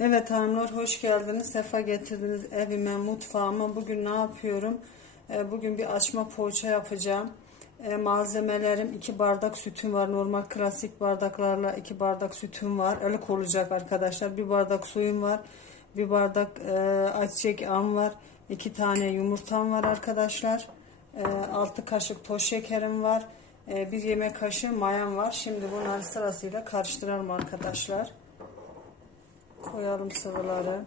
Evet hanımlar hoş geldiniz. Sefa getirdiniz evime, mutfağıma. Bugün ne yapıyorum? Ee, Bugün bir açma poğaça yapacağım. Ee, Malzemelerim iki bardak sütüm var. Normal klasik bardaklarla iki bardak sütüm var. Ilık olacak arkadaşlar. Bir bardak suyum var. Bir bardak e, ayçiçek yağım var. iki tane yumurtam var arkadaşlar. E, altı kaşık toz şekerim var. E, bir yemek kaşığı mayam var. Şimdi bunları sırasıyla karıştıralım arkadaşlar. Koyalım sıvıları.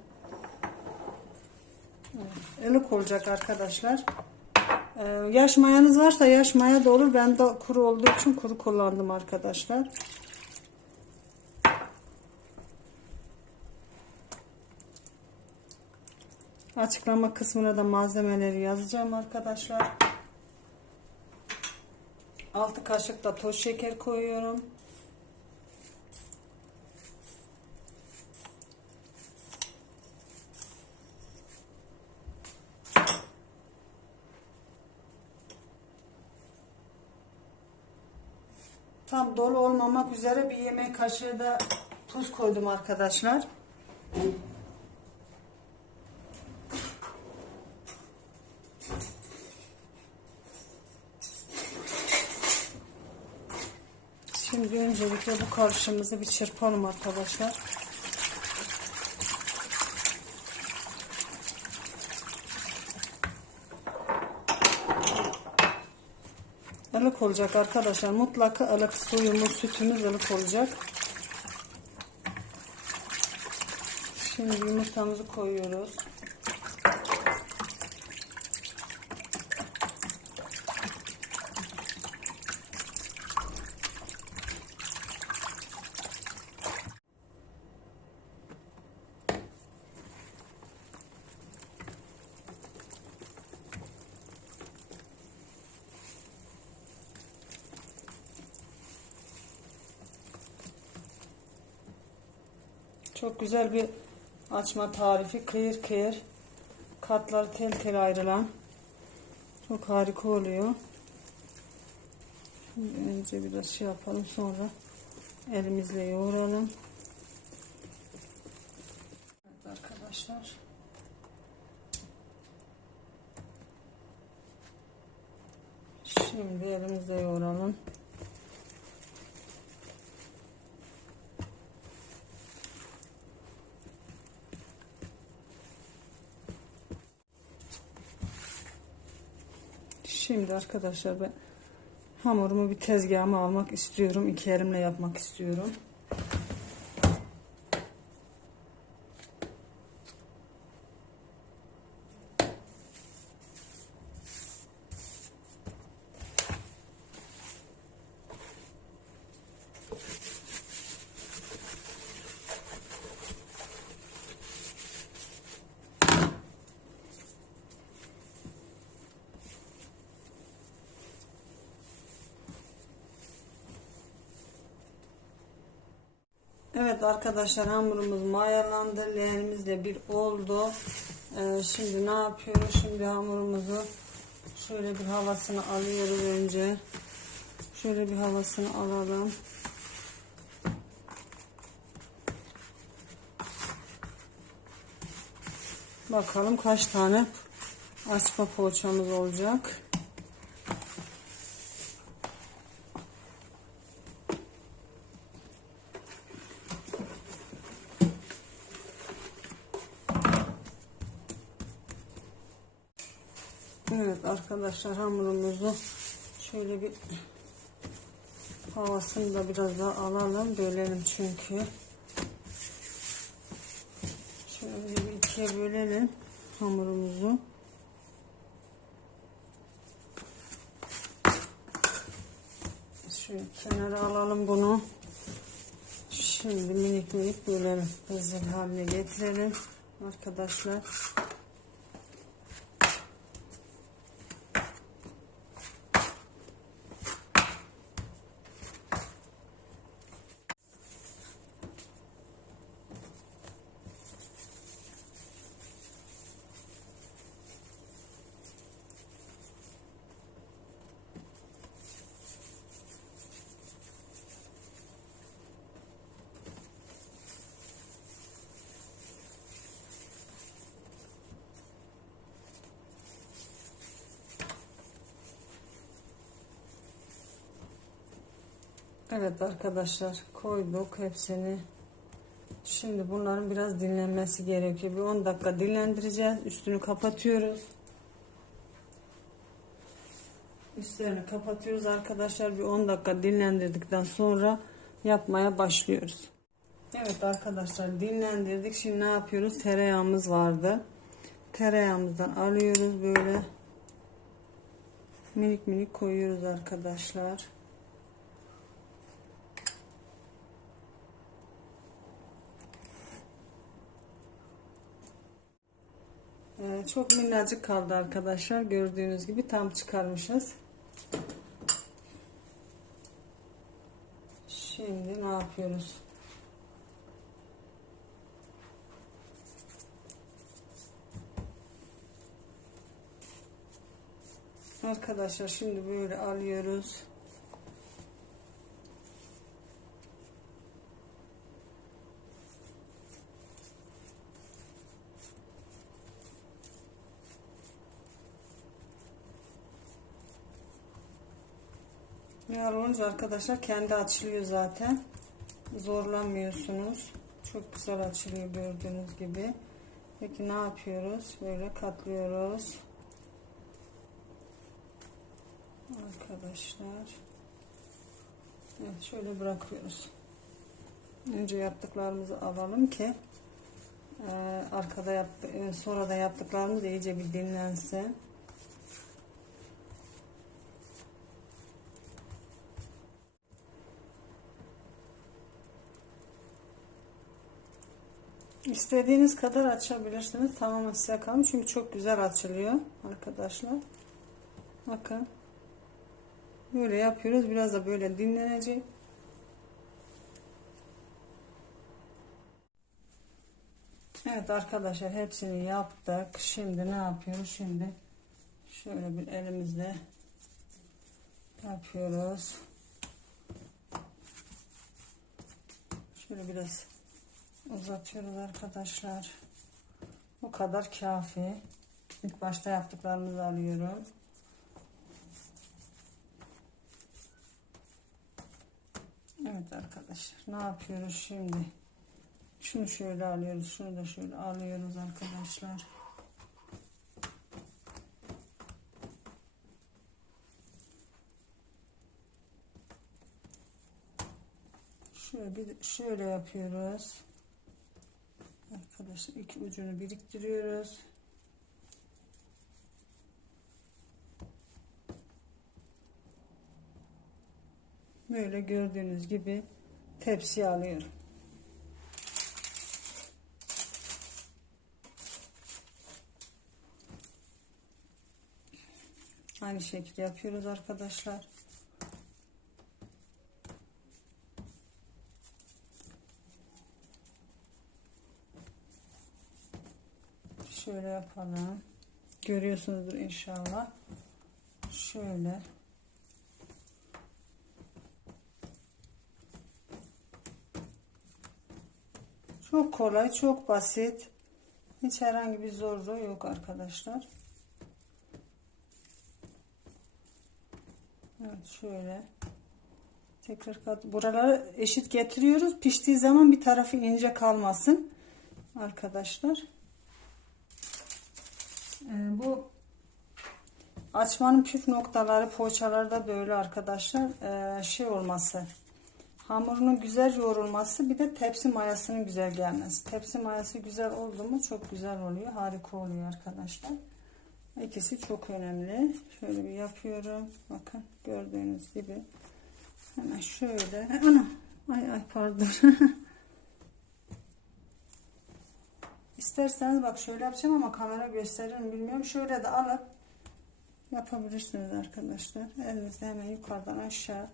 Evet, olacak arkadaşlar. Ee, yaş mayanız varsa yaş maya da olur. Ben de kuru olduğu için kuru kullandım arkadaşlar. Açıklama kısmına da malzemeleri yazacağım arkadaşlar. 6 kaşık da toz şeker koyuyorum. Tam dolu olmamak üzere bir yemek kaşığı da tuz koydum arkadaşlar. Şimdi öncelikle bu karışımımızı bir çırpalım arkadaşlar. ılık olacak arkadaşlar. Mutlaka ılık suyumuz, sütümüz ılık olacak. Şimdi yumurtamızı koyuyoruz. Çok güzel bir açma tarifi. Kıyır kıyır. Katlar tel tel ayrılan. Çok harika oluyor. Şimdi önce biraz şey yapalım sonra elimizle yoğuralım. Evet arkadaşlar. Şimdi elimizle yoğuralım. Şimdi arkadaşlar ben hamurumu bir tezgahıma almak istiyorum. İki elimle yapmak istiyorum. Evet arkadaşlar hamurumuz mayalandı. Leğenimizle bir oldu. Ee, şimdi ne yapıyoruz? Şimdi hamurumuzu şöyle bir havasını alıyoruz önce. Şöyle bir havasını alalım. Bakalım kaç tane açma poğaçamız olacak. Evet arkadaşlar hamurumuzu şöyle bir havasını da biraz daha alalım. Bölelim çünkü. Şöyle bir ikiye bölelim hamurumuzu. Şöyle kenara alalım bunu. Şimdi minik minik bölelim. Hazır haline getirelim. Arkadaşlar. Evet arkadaşlar koyduk hepsini. Şimdi bunların biraz dinlenmesi gerekiyor. Bir 10 dakika dinlendireceğiz. Üstünü kapatıyoruz. Üstlerini kapatıyoruz arkadaşlar. Bir 10 dakika dinlendirdikten sonra yapmaya başlıyoruz. Evet arkadaşlar dinlendirdik. Şimdi ne yapıyoruz? Tereyağımız vardı. Tereyağımızdan alıyoruz böyle. Minik minik koyuyoruz arkadaşlar. Ee, çok minnacık kaldı arkadaşlar. Gördüğünüz gibi tam çıkarmışız. Şimdi ne yapıyoruz? Arkadaşlar şimdi böyle alıyoruz. Yağlı olunca arkadaşlar kendi açılıyor zaten. Zorlanmıyorsunuz. Çok güzel açılıyor gördüğünüz gibi. Peki ne yapıyoruz? Böyle katlıyoruz. Arkadaşlar. Evet şöyle bırakıyoruz. Önce yaptıklarımızı alalım ki e, arkada yaptı, e, sonra da yaptıklarımız iyice bir dinlensin. İstediğiniz kadar açabilirsiniz. Tamamen size kalmış. Çünkü çok güzel açılıyor arkadaşlar. Bakın. Böyle yapıyoruz. Biraz da böyle dinlenecek. Evet arkadaşlar hepsini yaptık. Şimdi ne yapıyoruz? Şimdi şöyle bir elimizle yapıyoruz. Şöyle biraz uzatıyoruz arkadaşlar. Bu kadar kafi. İlk başta yaptıklarımızı alıyorum. Evet arkadaşlar ne yapıyoruz şimdi? Şunu şöyle alıyoruz. Şunu da şöyle alıyoruz arkadaşlar. Şöyle bir şöyle yapıyoruz. Arkadaşlar iki ucunu biriktiriyoruz. Böyle gördüğünüz gibi tepsiye alıyorum. Aynı şekilde yapıyoruz arkadaşlar. Şöyle yapalım. Görüyorsunuzdur inşallah. Şöyle. Çok kolay, çok basit. Hiç herhangi bir zorluğu yok arkadaşlar. Evet şöyle. Tekrar kat. Buraları eşit getiriyoruz. Piştiği zaman bir tarafı ince kalmasın. Arkadaşlar. Ee, bu açmanın püf noktaları poğaçalarda böyle arkadaşlar. Ee, şey olması. Hamurunun güzel yoğrulması bir de tepsi mayasının güzel gelmesi. Tepsi mayası güzel oldu mu çok güzel oluyor. Harika oluyor arkadaşlar. İkisi çok önemli. Şöyle bir yapıyorum. Bakın gördüğünüz gibi. Hemen şöyle. Ana. Ay ay pardon. İsterseniz bak şöyle yapacağım ama kamera gösterir mi bilmiyorum. Şöyle de alıp yapabilirsiniz arkadaşlar. Elinizle hemen yukarıdan aşağı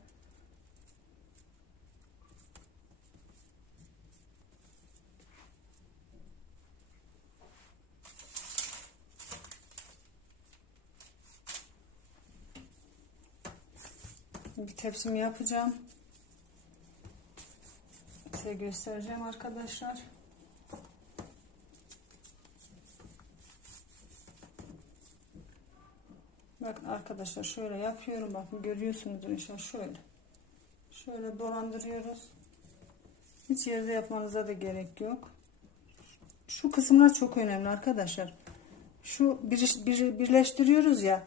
bir tepsimi yapacağım. Size göstereceğim arkadaşlar. Bakın arkadaşlar şöyle yapıyorum. Bakın görüyorsunuz inşallah şöyle. Şöyle dolandırıyoruz. Hiç yerde yapmanıza da gerek yok. Şu kısımlar çok önemli arkadaşlar. Şu bir, bir- birleştiriyoruz ya.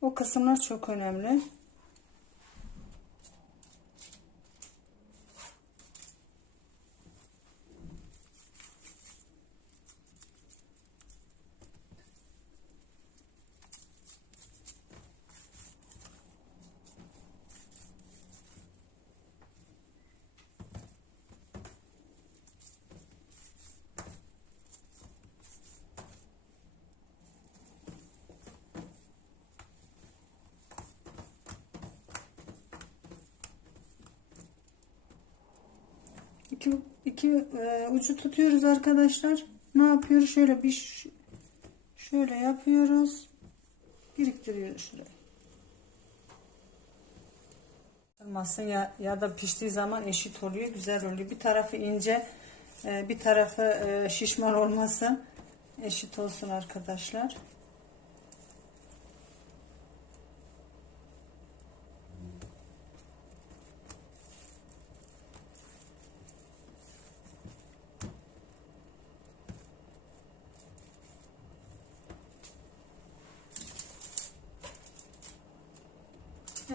O kısımlar çok önemli. İki, iki e, ucu tutuyoruz arkadaşlar. Ne yapıyoruz? Şöyle bir şöyle yapıyoruz. Biriktiriyoruz şuraya. Olmasın ya, ya da piştiği zaman eşit oluyor. Güzel oluyor. Bir tarafı ince, e, bir tarafı e, şişman olmasın. Eşit olsun arkadaşlar.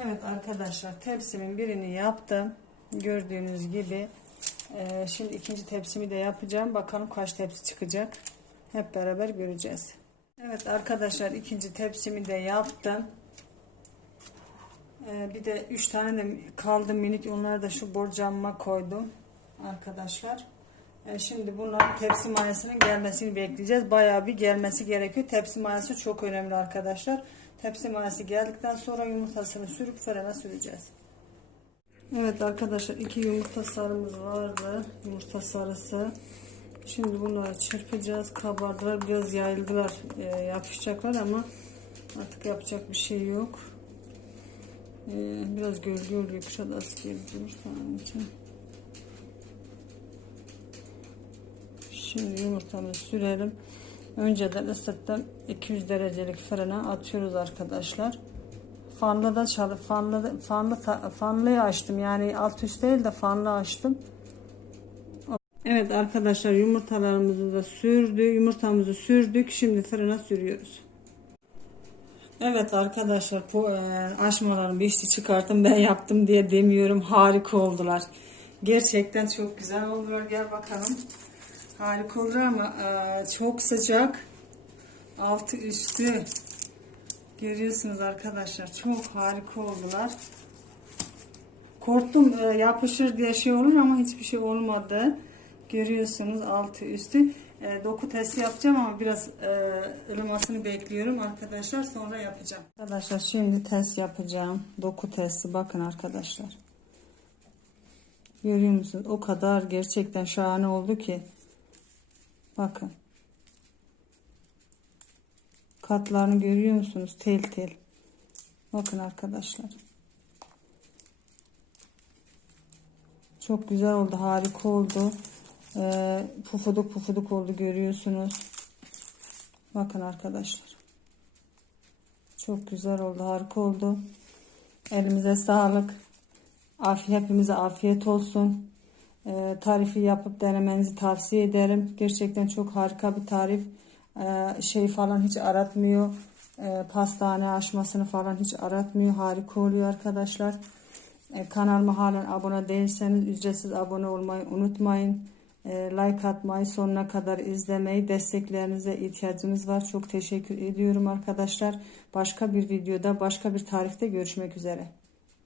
Evet arkadaşlar tepsimin birini yaptım. Gördüğünüz gibi. Ee, şimdi ikinci tepsimi de yapacağım. Bakalım kaç tepsi çıkacak. Hep beraber göreceğiz. Evet arkadaşlar ikinci tepsimi de yaptım. Ee, bir de üç tane de kaldı minik. Onları da şu borcamıma koydum. Arkadaşlar. Ee, şimdi bunlar tepsi mayasının gelmesini bekleyeceğiz. Bayağı bir gelmesi gerekiyor. Tepsi mayası çok önemli arkadaşlar. Tepsi mayası geldikten sonra yumurtasını sürüp fırına süreceğiz. Evet arkadaşlar iki yumurta sarımız vardı. Yumurta sarısı. Şimdi bunları çırpacağız. Kabardılar. Biraz yayıldılar. Ee, yapışacaklar ama artık yapacak bir şey yok. Ee, biraz gölge oluyor. Kışa da az gelir falan için. Şimdi yumurtamızı sürelim. Önceden ısıttım. 200 derecelik fırına atıyoruz arkadaşlar. Fanlı da çalı fanlı fanlı ta- fanlıyı açtım. Yani alt üst değil de fanlı açtım. Evet arkadaşlar yumurtalarımızı da sürdü. Yumurtamızı sürdük. Şimdi fırına sürüyoruz. Evet arkadaşlar bu e, aşmaların bir işi çıkarttım ben yaptım diye demiyorum. Harika oldular. Gerçekten çok güzel oldular. Gel bakalım. Harika olur ama e, çok sıcak. Altı üstü. Görüyorsunuz arkadaşlar. Çok harika oldular. Korktum e, yapışır diye şey olur ama hiçbir şey olmadı. Görüyorsunuz altı üstü. E, doku testi yapacağım ama biraz ılımasını bekliyorum arkadaşlar. Sonra yapacağım. Arkadaşlar şimdi test yapacağım. Doku testi bakın arkadaşlar. Görüyor musunuz? O kadar gerçekten şahane oldu ki. Bakın. Katlarını görüyor musunuz? Tel tel. Bakın arkadaşlar. Çok güzel oldu. Harika oldu. Ee, pufuduk pufuduk oldu görüyorsunuz. Bakın arkadaşlar. Çok güzel oldu. Harika oldu. Elimize sağlık. Afiyet, hepimize afiyet olsun. Ee, tarifi yapıp denemenizi tavsiye ederim. Gerçekten çok harika bir tarif. Ee, şey falan hiç aratmıyor. Ee, pastane aşmasını falan hiç aratmıyor. Harika oluyor arkadaşlar. Kanalıma halen abone değilseniz ücretsiz abone olmayı unutmayın. Like atmayı sonuna kadar izlemeyi desteklerinize ihtiyacımız var. Çok teşekkür ediyorum arkadaşlar. Başka bir videoda başka bir tarifte görüşmek üzere.